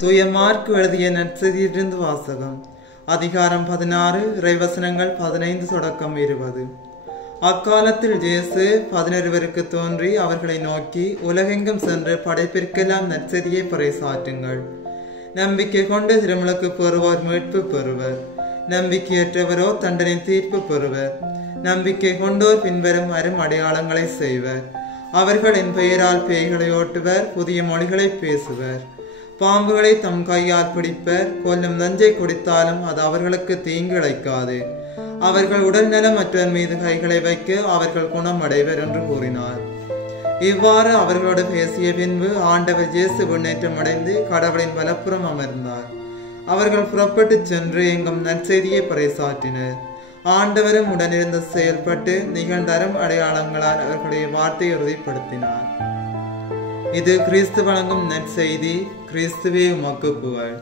தூய மார்க்கு எழுதிய நற்செய்தியிலிருந்து வாசகம். அதிகாரம் 16, இறைவசனங்கள் 15 தொடக்கம் 20. அக்காலத்தில் இயேசு 11 தோன்றி அவர்களை நோக்கி, உலகெங்கும் சென்று படைப்பிற்கெல்லாம் நற்செய்தியை பறைசாற்றுங்கள். நம்பிக்கை கொண்டு திருமுழுக்கு பெறுவோர் மீட்பு பெறுவர், நம்பிக்கையற்றவரோ தண்டனை தீர்ப்பு பெறுவர். நம்பிக்கை கொண்டோர் பின்வரும் அரும் அடையாளங்களை செய்வர். அவர்கள் என் பெயரால் பேய்களை ஓட்டுவர், புதிய மொழிகளை பேசுவர், பாம்புகளை தம் கையால் பிடிப்பர், கொல்லும் நஞ்சை குடித்தாலும் அது அவர்களுக்கு தீங்கு இழைக்காது. அவர்கள் உடல் நலமற்றவர் மீது கைகளை வைக்க அவர்கள் குணமடைவர் என்று கூறினார். இவ்வாறு அவர்களோடு பேசிய பின்பு ஆண்டவர் இயேசு விண்ணேற்றம் அடைந்து கடவுளின் வலப்புறம் அமர்ந்தார். அவர்கள் புறப்பட்டு சென்று எங்கும் நற்செய்தியை பறைசாற்றினர். ஆண்டவரும் உடனிருந்து செயல்பட்டு நிகழ்ந்தரும் அடையாளங்களால் அவர்களுடைய வார்த்தையை உறுதிப்படுத்தினார். இது கிறிஸ்து வழங்கும் நற்செய்தி. கிறிஸ்துவே உமக்கு புகழ்.